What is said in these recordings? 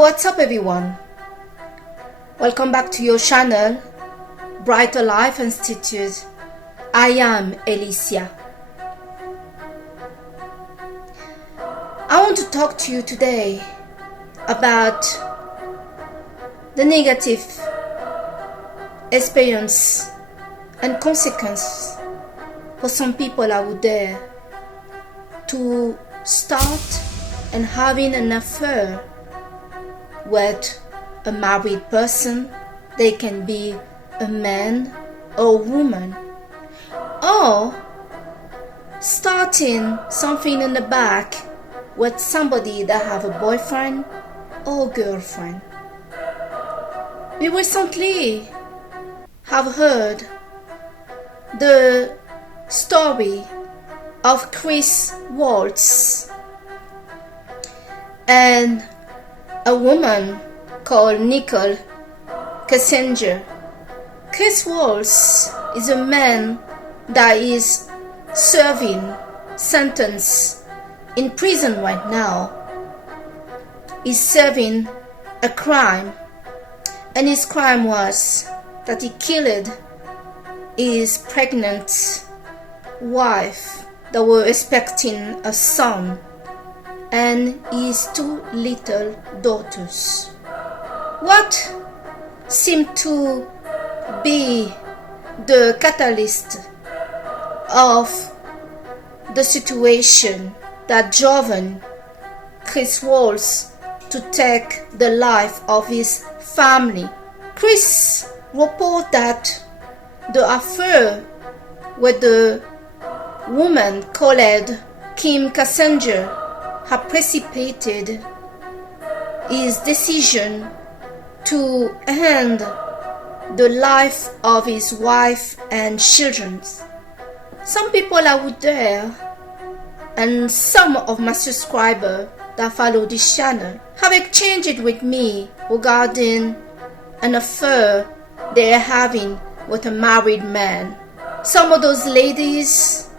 So what's up everyone? Welcome back to your channel, Brighter Life Institute. I am Alicia. I want to talk to you today about the negative experience and consequences for some people out there to start and having an affair with a married person. They can be a man or a woman, or starting something in the back with somebody that have a boyfriend or girlfriend. We recently have heard the story of Chris Waltz and a woman called Nicole Kassinger. Chris Waltz is a man that is serving sentence in prison right now. He's serving a crime, and his crime was that he killed his pregnant wife that were expecting a son and his two little daughters. What seemed to be the catalyst of the situation that driven Chris Waltz to take the life of his family? Chris reported that the affair with the woman called Kim Kassinger had precipitated his decision to end the life of his wife and children. Some people out there and some of my subscribers that follow this channel have exchanged with me regarding an affair they are having with a married man. Some of those ladies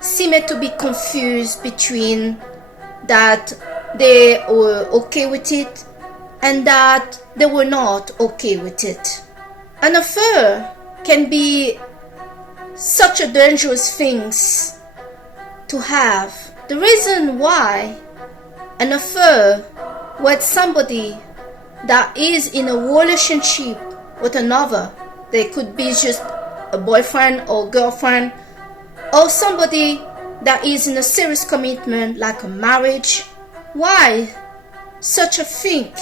seem to be confused between that they were okay with it and that they were not okay with it. An affair can be such a dangerous thing to have. The reason why an affair with somebody that is in a relationship with another, they could be just a boyfriend or girlfriend, or somebody that is in a serious commitment like a marriage, why such a thing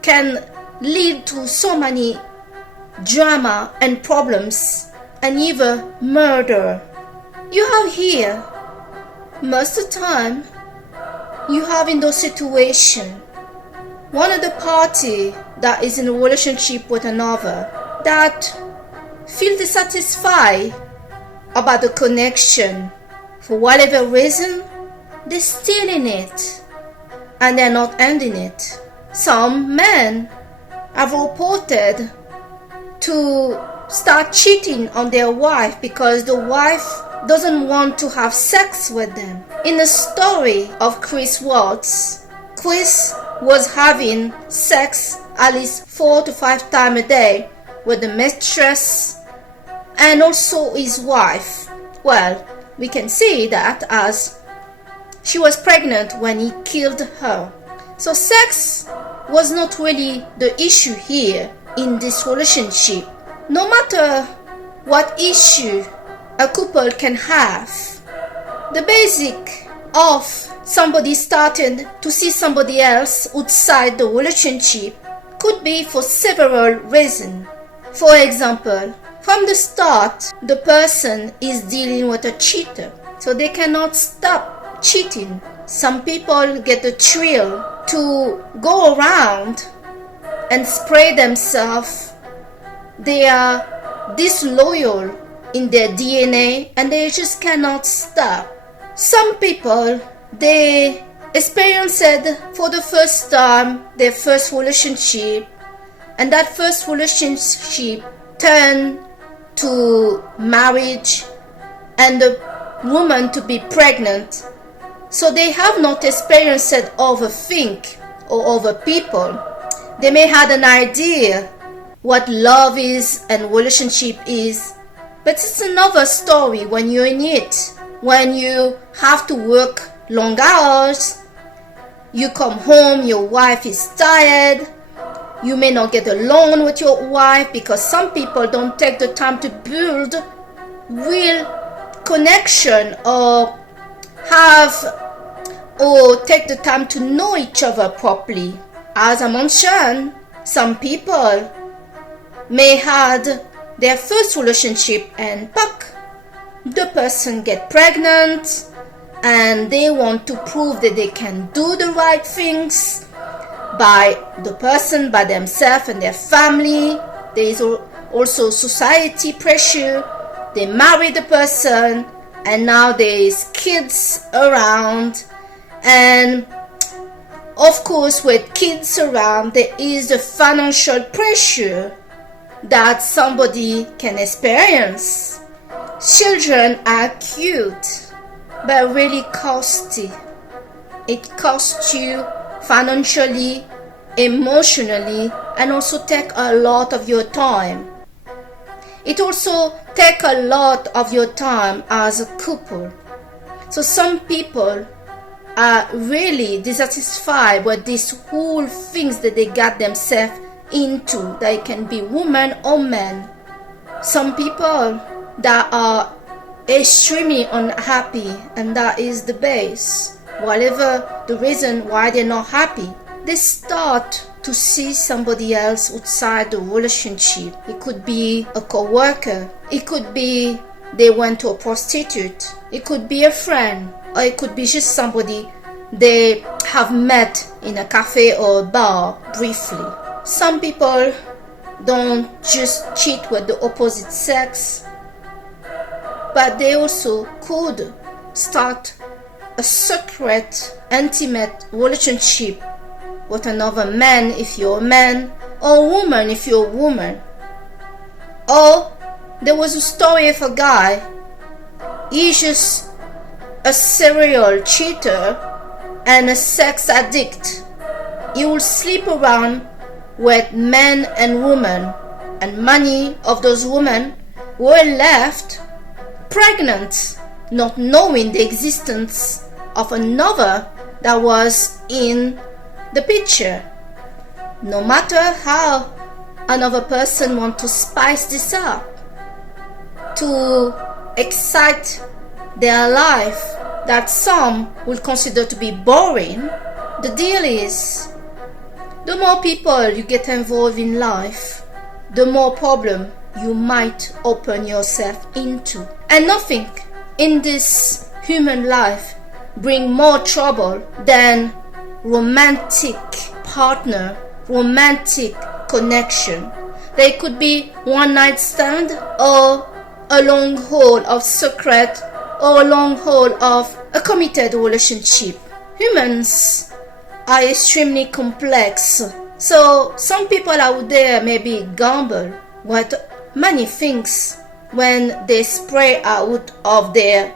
can lead to so many drama and problems and even murder. You have here, most of the time, you have in those situations, one of the party that is in a relationship with another that feel dissatisfied about the connection. For whatever reason, they're still in it and they're not ending it. Some men have reported to start cheating on their wife because the wife doesn't want to have sex with them. In the story of Chris Waltz, Chris was having sex at least 4 to 5 times a day with the mistress and also his wife. Well, we can see that as she was pregnant when he killed her. So sex was not really the issue here in this relationship. No matter what issue a couple can have, the basic of somebody starting to see somebody else outside the relationship could be for several reasons. For example, from the start, the person is dealing with a cheater, so they cannot stop cheating. Some people get the thrill to go around and spray themselves. They are disloyal in their DNA and they just cannot stop. Some people, they experienced for the first time their first relationship, and that first relationship turned to marriage and the woman to be pregnant. So they have not experienced overthink or other people. They may have an idea what love is and relationship is, but it's another story when you're in it. When you have to work long hours, you come home, your wife is tired, you may not get along with your wife because some people don't take the time to build real connection or take the time to know each other properly. As I mentioned, some people may have their first relationship and the person get pregnant and they want to prove that they can do the right things by the person, by themselves and their family. There is also society pressure. They marry the person and now there is kids around, and of course with kids around there is the financial pressure that somebody can experience. Children are cute but really costly. It costs you financially, emotionally, and also take a lot of your time. It also takes a lot of your time as a couple. So some people are really dissatisfied with these whole things that they got themselves into. They can be women or men. Some people that are extremely unhappy, and that is the base. Whatever the reason why they're not happy, they start to see somebody else outside the relationship. It could be a co-worker, it could be they went to a prostitute, it could be a friend, or it could be just somebody they have met in a cafe or a bar briefly. Some people don't just cheat with the opposite sex, but they also could start a secret, intimate relationship with another man if you're a man, or a woman if you're a woman. Or there was a story of a guy, he's just a serial cheater and a sex addict. He will sleep around with men and women, and many of those women were left pregnant, not knowing the existence of another that was in the picture. No matter how another person wants to spice this up, to excite their life that some will consider to be boring, the deal is, the more people you get involved in life, the more problem you might open yourself into. And nothing in this human life bring more trouble than romantic partner, romantic connection. They could be one night stand, or a long haul of secret, or a long haul of a committed relationship. Humans are extremely complex, so some people out there maybe gamble with many things when they spray out of their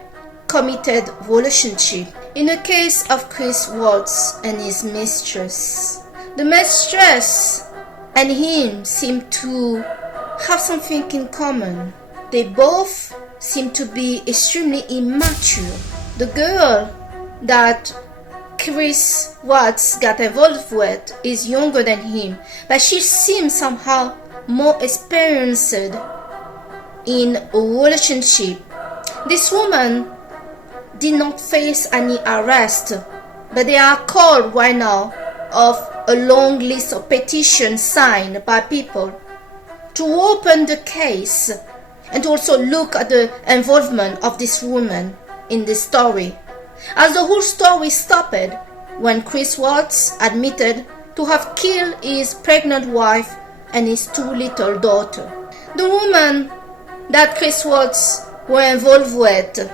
committed relationship. In the case of Chris Watts and his mistress, the mistress and him seem to have something in common. They both seem to be extremely immature. The girl that Chris Watts got involved with is younger than him, but she seems somehow more experienced in a relationship. This woman did not face any arrest, but they are called right now of a long list of petitions signed by people to open the case and to also look at the involvement of this woman in this story. As the whole story stopped when Chris Watts admitted to have killed his pregnant wife and his 2 little daughters. The woman that Chris Watts were involved with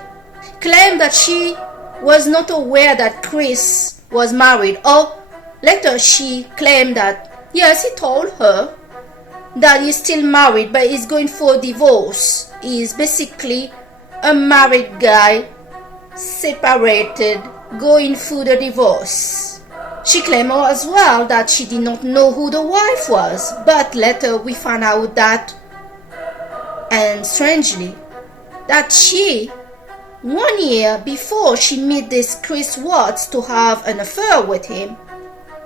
claimed that she was not aware that Chris was married, or later she claimed that yes, he told her that he's still married but he's going for a divorce. He's basically a married guy, separated, going through the divorce. She claimed as well that she did not know who the wife was, but later we found out that, and strangely, that she, 1 year before she met this Chris Watts to have an affair with him,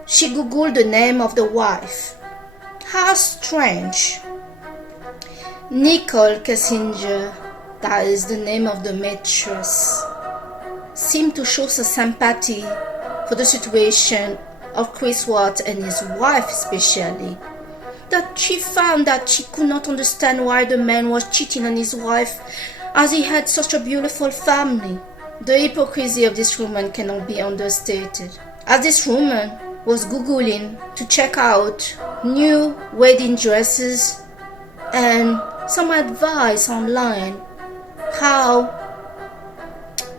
she googled the name of the wife. How strange. Nicole Kessinger, that is the name of the mistress, seemed to show some sympathy for the situation of Chris Watts and his wife especially. That she found that she could not understand why the man was cheating on his wife, as he had such a beautiful family. The hypocrisy of this woman cannot be understated. As this woman was googling to check out new wedding dresses and some advice online, how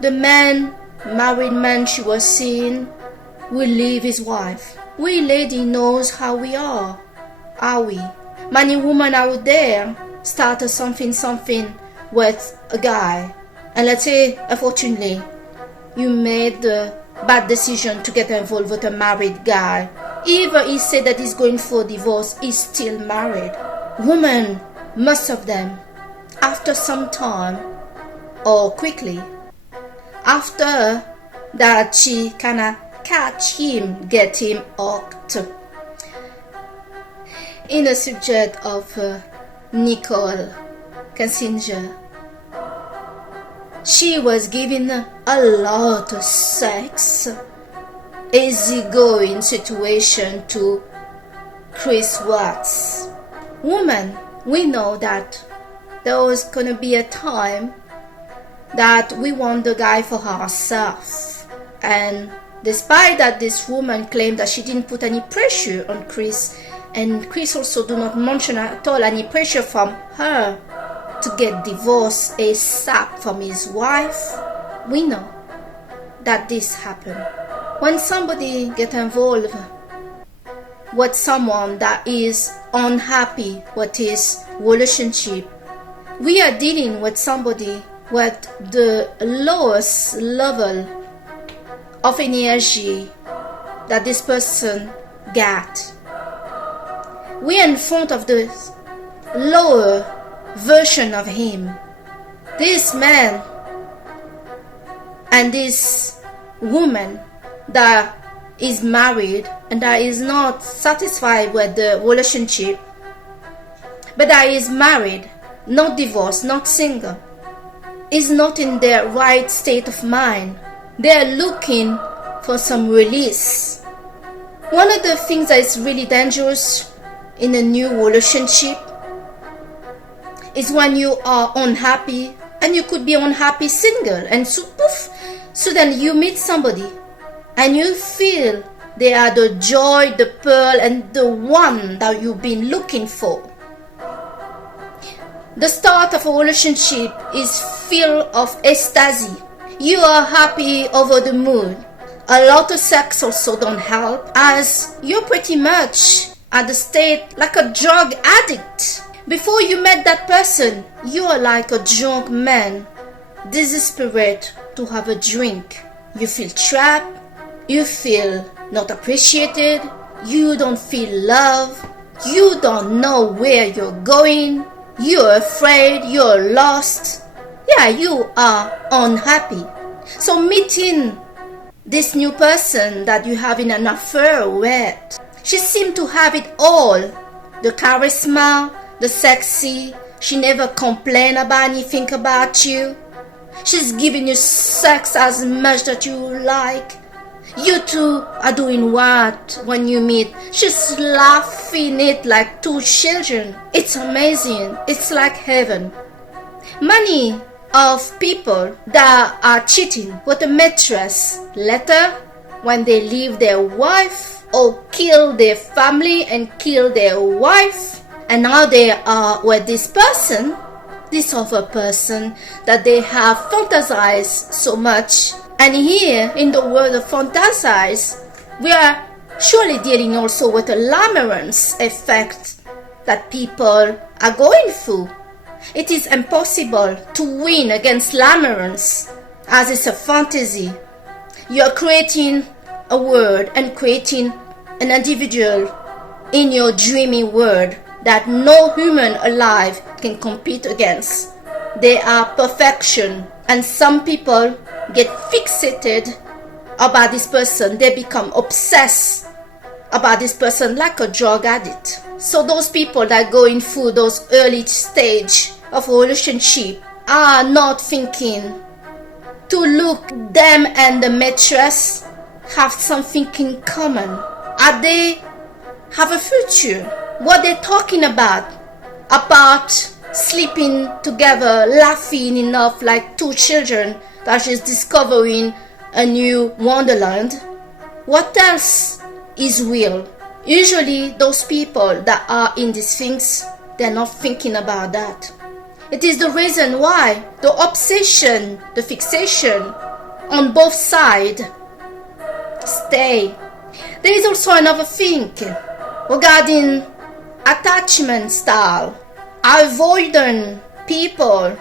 the married man she was seeing will leave his wife. We lady knows how we are we? Many women out there started something with a guy, and let's say unfortunately you made the bad decision to get involved with a married guy. Even he said that he's going for divorce, he's still married. Women, most of them, after some time or quickly after that, she kinda catch him, get him hooked in the subject of Nicole Kessinger. She was giving a lot of sex, easygoing situation to Chris Watts. Woman, we know that there was gonna be a time that we want the guy for ourselves, and despite that, this woman claimed that she didn't put any pressure on Chris, and Chris also do not mention at all any pressure from her to get divorced ASAP from his wife. We know that this happened. When somebody get involved with someone that is unhappy with his relationship, we are dealing with somebody with the lowest level of energy that this person got. We are in front of the lower version of him. This man and this woman that is married and that is not satisfied with the relationship, but that is married, not divorced, not single, is not in their right state of mind. They are looking for some release. One of the things that is really dangerous in a new relationship is when you are unhappy, and you could be unhappy single, and so poof, so then you meet somebody and you feel they are the joy, the pearl, and the one that you've been looking for. The start of a relationship is filled of ecstasy. You are happy, over the moon. A lot of sex also don't help, as you're pretty much at the state like a drug addict. Before you met that person, you are like a drunk man, desperate to have a drink. You feel trapped, you feel not appreciated, you don't feel love, you don't know where you're going, you're afraid, you're lost. Yeah, you are unhappy. So meeting this new person that you have in an affair with, she seemed to have it all. The charisma, the sexy, she never complained about anything about you. She's giving you sex as much that you like. You two are doing what when you meet? She's laughing it like two children. It's amazing. It's like heaven. Many of people that are cheating with a mistress later, when they leave their wife or kill their family and kill their wife, and now they are with this person, this other person that they have fantasized so much. And here in the world of fantasize, we are surely dealing also with a labyrinth effect that people are going through. It is impossible to win against labyrinths, as it's a fantasy. You are creating a world and creating an individual in your dreamy world that no human alive can compete against. They are perfection, and some people get fixated about this person. They become obsessed about this person like a drug addict. So those people that go in through those early stage of relationship are not thinking to look them and the mistress have something in common. Are they have a future? What they're talking about sleeping together, laughing enough like two children that is discovering a new wonderland. What else is real? Usually those people that are in these things, they're not thinking about that. It is the reason why the obsession, the fixation on both sides stay. There is also another thing regarding attachment style. Avoidant people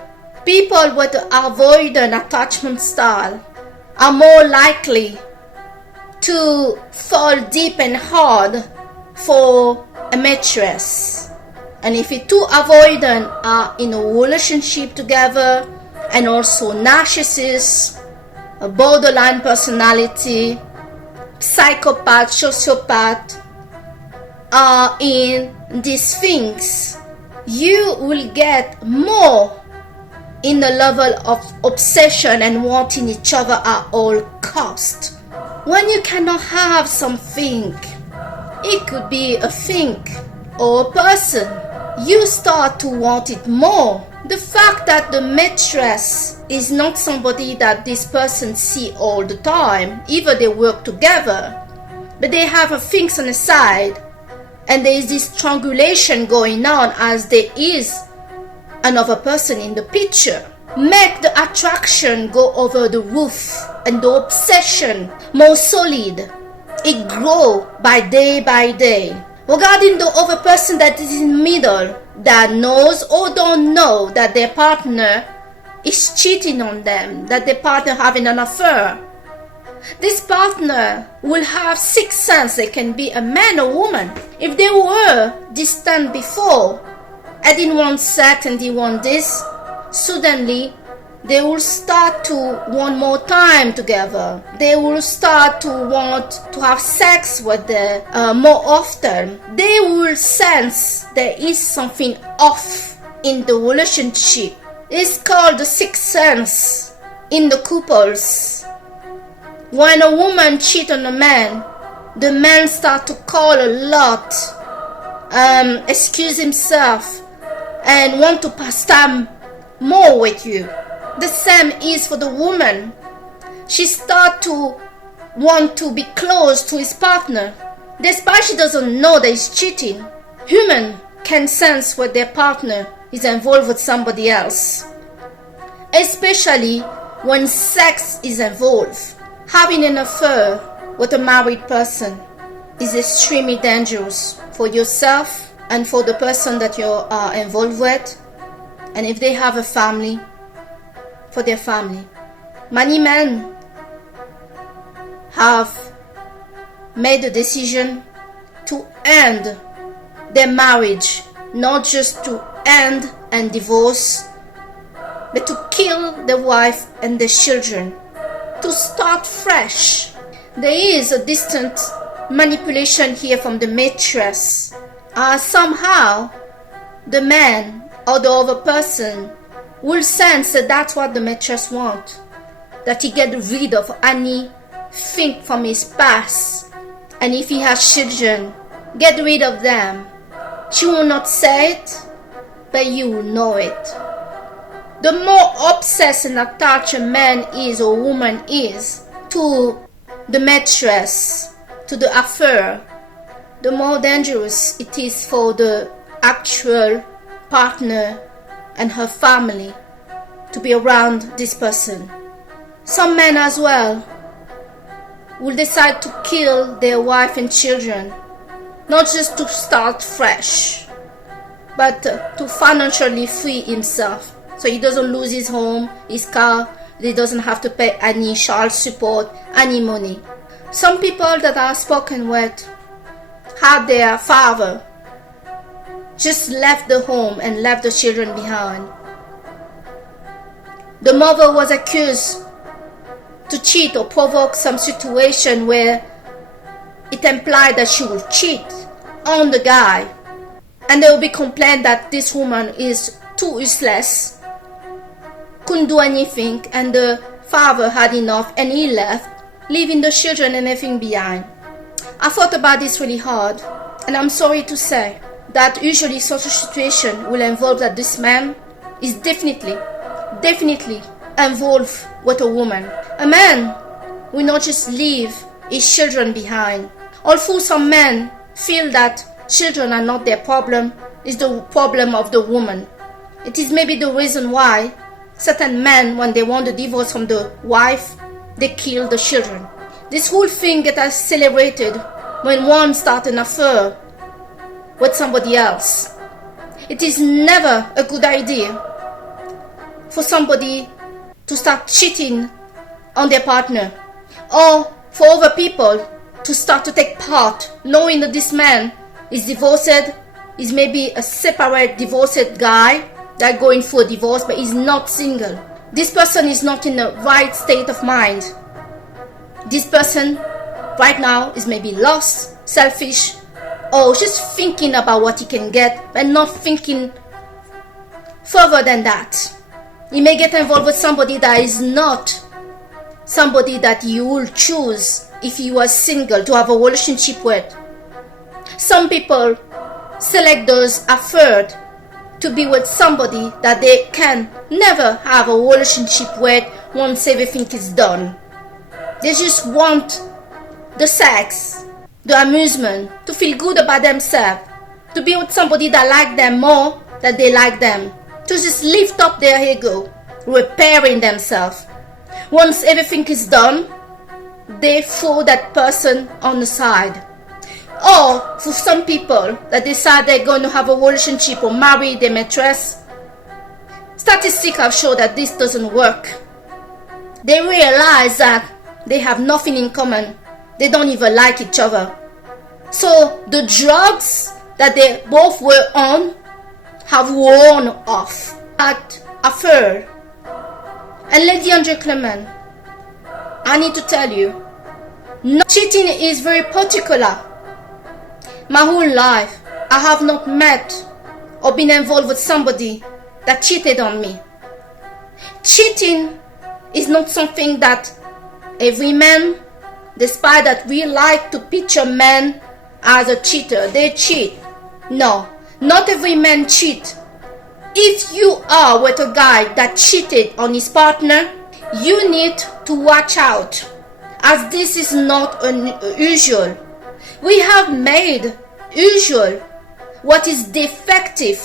with avoidant attachment style are more likely to fall deep and hard for a mistress. And if the two avoidant are in a relationship together, and also narcissists, a borderline personality, psychopath, sociopath are in these things, you will get more in the level of obsession and wanting each other at all cost. When you cannot have something, it could be a thing or a person, you start to want it more. The fact that the mistress is not somebody that this person see all the time, either they work together, but they have a things on the side, and there is this strangulation going on as there is another person in the picture, make the attraction go over the roof and the obsession more solid. It grows by day. Regarding the other person that is in the middle, that knows or don't know that their partner is cheating on them, that their partner having an affair, this partner will have sixth sense. They can be a man or woman. If they were distant before, I didn't want sex and they want this, suddenly they will start to want more time together. They will start to want to have sex with them more often. They will sense there is something off in the relationship. It's called the sixth sense in the couples. When a woman cheats on a man, the man starts to call a lot, excuse himself, and want to pass time more with you. The same is for the woman. She starts to want to be close to his partner, despite she doesn't know that he's cheating. Human can sense when their partner is involved with somebody else, especially when sex is involved. Having an affair with a married person is extremely dangerous for yourself and for the person that you are involved with, and if they have a family, for their family. Many men have made a decision to end their marriage, not just to end and divorce, but to kill the wife and the children, to start fresh. There is a distant manipulation here from the mistress. Somehow the man or the other person will sense that that's what the mistress wants, that he get rid of anything from his past, and if he has children, get rid of them. She will not say it, but you will know it. The more obsessed and attached a man is or woman is to the mistress, to the affair, the more dangerous it is for the actual partner and her family to be around this person. Some men as well will decide to kill their wife and children, not just to start fresh, but to financially free himself, so he doesn't lose his home, his car, he doesn't have to pay any child support, any money. Some people that are spoken with had their father just left the home and left the children behind. The mother was accused to cheat or provoke some situation where it implied that she would cheat on the guy, and there will be complaint that this woman is too useless, couldn't do anything, and the father had enough and he left, leaving the children and everything behind. I thought about this really hard, and I'm sorry to say that usually such a situation will involve that this man is definitely involved with a woman. A man will not just leave his children behind. Although some men feel that children are not their problem, it's the problem of the woman. It is maybe the reason why certain men, when they want a divorce from the wife, they kill the children. This whole thing gets accelerated when one starts an affair with somebody else. It is never a good idea for somebody to start cheating on their partner, or for other people to start to take part knowing that this man is divorced, is maybe a separate divorced guy that going for a divorce, but is not single. This person is not in the right state of mind. This person right now is maybe lost, selfish, or just thinking about what he can get and not thinking further than that. He may get involved with somebody that is not somebody that you will choose if you are single to have a relationship with. Some people select those affairs to be with somebody that they can never have a relationship with once everything is done. They just want the sex, the amusement, to feel good about themselves, to be with somebody that like them more than they like them, to just lift up their ego, repairing themselves. Once everything is done, they throw that person on the side. Or for some people that decide they're going to have a relationship or marry their mistress, statistics have shown that this doesn't work. They realize that they have nothing in common. They don't even like each other. So the drugs that they both were on have worn off at affair. And ladies and gentlemen, I need to tell you, cheating is very particular. My whole life, I have not met or been involved with somebody that cheated on me. Cheating is not something that every man, despite that we like to picture men as a cheater, they cheat. No, not every man cheat. If you are with a guy that cheated on his partner, you need to watch out, as this is not unusual. We have made usual what is defective,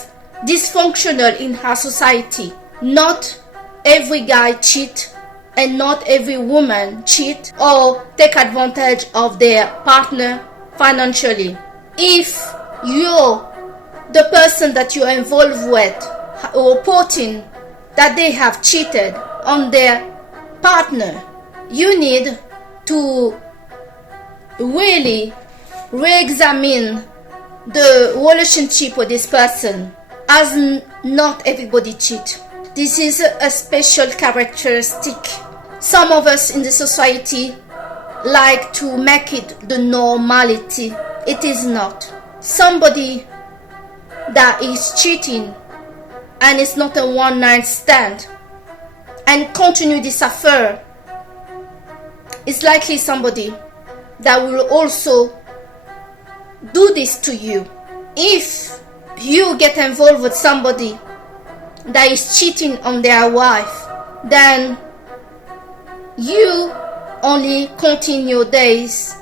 dysfunctional in our society. Not every guy cheat, and not every woman cheat or take advantage of their partner financially. If you're the person that you're involved with reporting that they have cheated on their partner, you need to really re-examine the relationship with this person, as not everybody cheat. This is a special characteristic. Some of us in the society like to make it the normality. It is not. Somebody that is cheating and it's not a one-night stand and continue this affair is likely somebody that will also do this to you. If you get involved with somebody that is cheating on their wife, then you only continue your days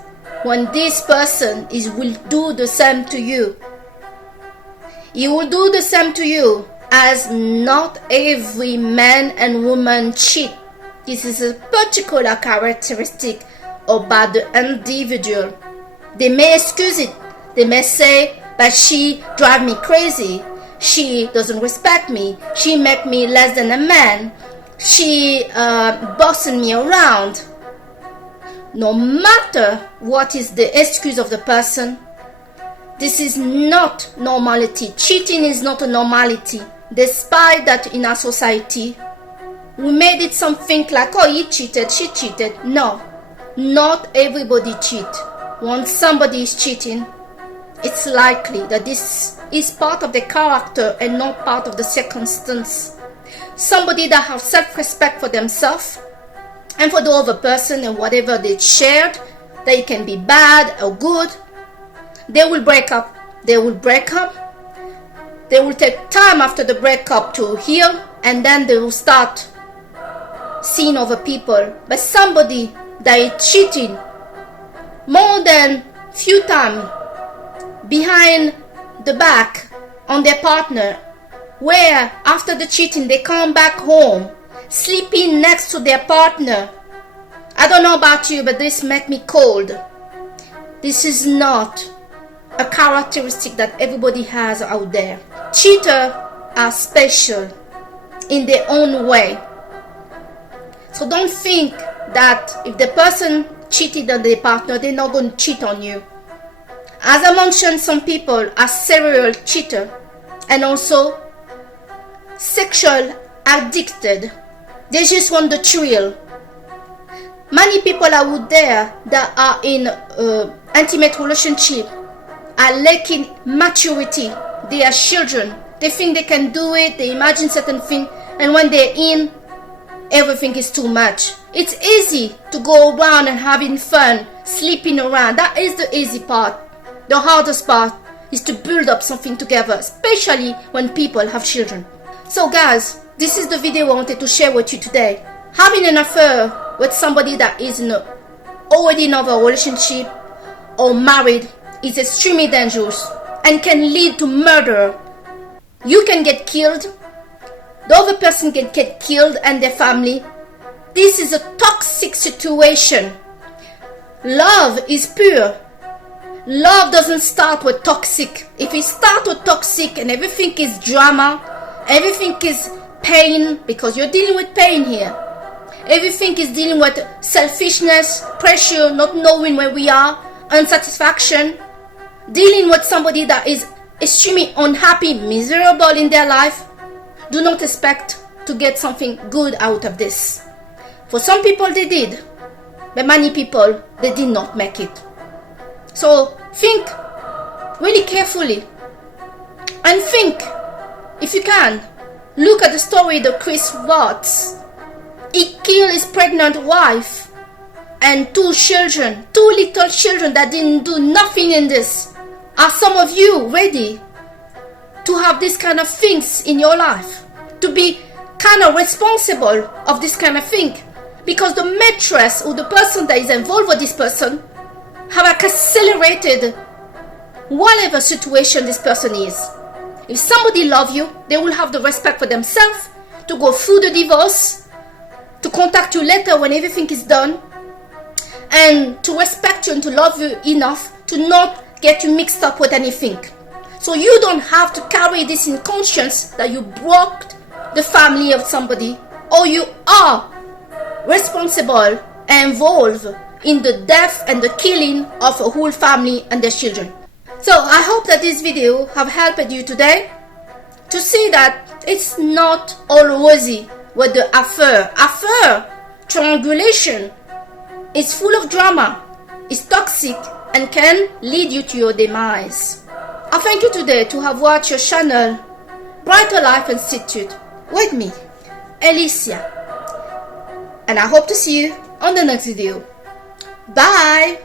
when this person will do the same to you. He will do the same to you, as not every man and woman cheat. This is a particular characteristic about the individual. They may excuse it. They may say, but she drives me crazy. She doesn't respect me. She make me less than a man. She bossing me around. no matter what is the excuse of the person, this is not normality. Cheating is not a normality. Despite that in our society, we made it something like, oh, he cheated, she cheated. No, not everybody cheat. Once somebody is cheating, it's likely that this is part of the character and not part of the circumstance. Somebody that has self-respect for themselves and for the other person and whatever they shared, that it can be bad or good, they will break up. They will break up. They will take time after the breakup to heal, and then they will start seeing other people. But somebody that is cheating more than few times behind the back on their partner, where after the cheating they come back home sleeping next to their partner. I don't know about you, but this makes me cold. This is not a characteristic that everybody has out there. Cheaters are special in their own way. So don't think that if the person cheated on their partner, they're not going to cheat on you. As I mentioned, some people are serial cheaters and also sexual addicted. They just want the thrill. Many people out there that are in intimate relationship are lacking maturity. They are children. They think they can do it. They imagine certain things, and when they're in, everything is too much. It's easy to go around and having fun, sleeping around. That is the easy part. The hardest part is to build up something together, especially when people have children. So guys, this is the video I wanted to share with you today. Having an affair with somebody that is already in a relationship or married is extremely dangerous and can lead to murder. You can get killed. The other person can get killed and their family. This is a toxic situation. Love is pure. Love doesn't start with toxic. If it starts with toxic and everything is drama, everything is pain, because you're dealing with pain here. Everything is dealing with selfishness, pressure, not knowing where we are, unsatisfaction, dealing with somebody that is extremely unhappy, miserable in their life. Do not expect to get something good out of this. For some people they did, but many people they did not make it. So think really carefully and think, if you can, look at the story of Chris Watts. He killed his pregnant wife and two little children that didn't do nothing in this. Are some of you ready to have this kind of things in your life? To be kind of responsible of this kind of thing? Because the mistress or the person that is involved with this person have accelerated whatever situation this person is. If somebody loves you, they will have the respect for themselves to go through the divorce, to contact you later when everything is done, and to respect you and to love you enough to not get you mixed up with anything. So you don't have to carry this in conscience that you broke the family of somebody, or you are responsible and involved in the death and the killing of a whole family and their children. So I hope that this video have helped you today to see that it's not all rosy with the affair. Triangulation is full of drama, is toxic, and can lead you to your demise. I thank you today to have watched your channel Brighter Life Institute with me, Alicia, and I hope to see you on the next video. Bye!